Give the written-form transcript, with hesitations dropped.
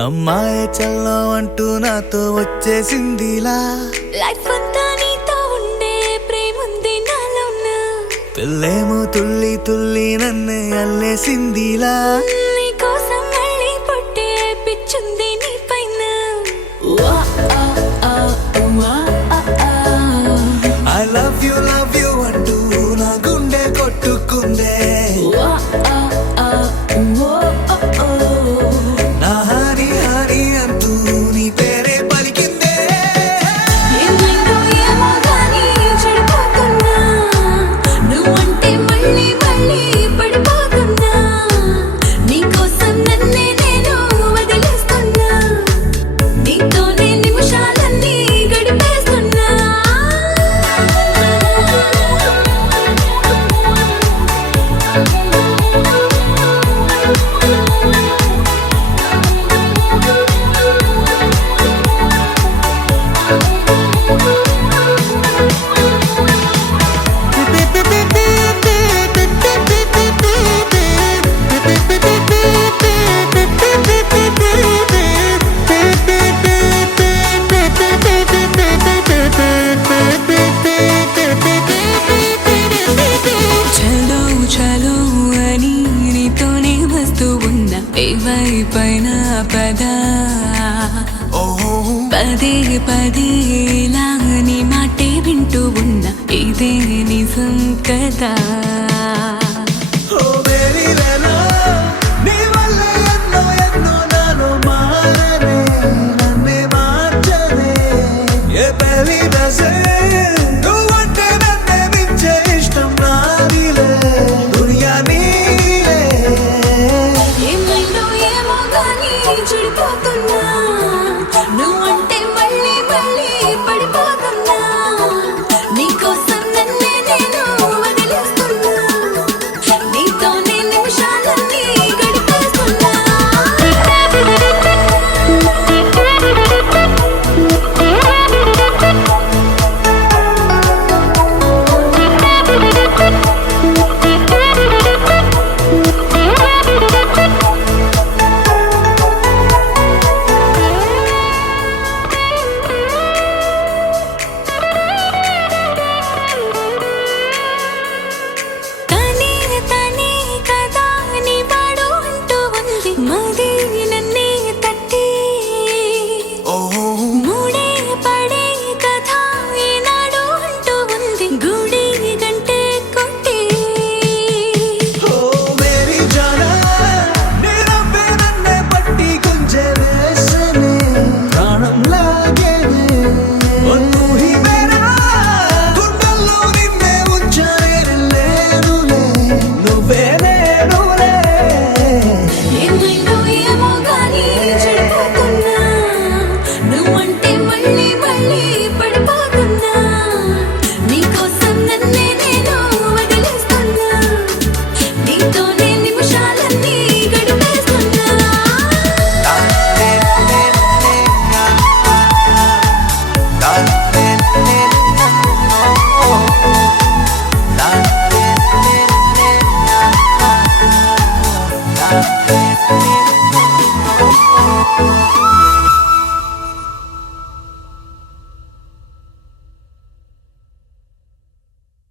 అమ్మాయి చల్లో అంటూ నాతో వచ్చేసిందిలా లైఫ్ అంతా నీతో ఉండే ప్రేముంది నాలోన పిల్లేమో తుల్లి తుల్లి నన్నే అల్లేసిందిలా నీ కోసం మళ్ళీ పుట్టే పిచ్చుంది నీ పైన ఐ లవ్ యు అంటూ నా గుండె కొట్టుకుందే నా హరి హరి అంటూ నీ పేరే పలికిందే ఏమైందో ఏమో గానీ చెడిపోతున్నా నువ్వంటే మళ్ళీ మళ్ళీ పడిపోతున్నా నీకోసం నన్నే నేను వదిలేస్తున్నా నీతోనే నిమిషాలన్నీ గడిపేస్తున్నా చలో అని నీతోనే వస్తూ ఉన్నా ఏవైపైన పదా పదే పదే ఇలా నీ మాటే వింటూ ఉన్నా ఇదే నిజం కదా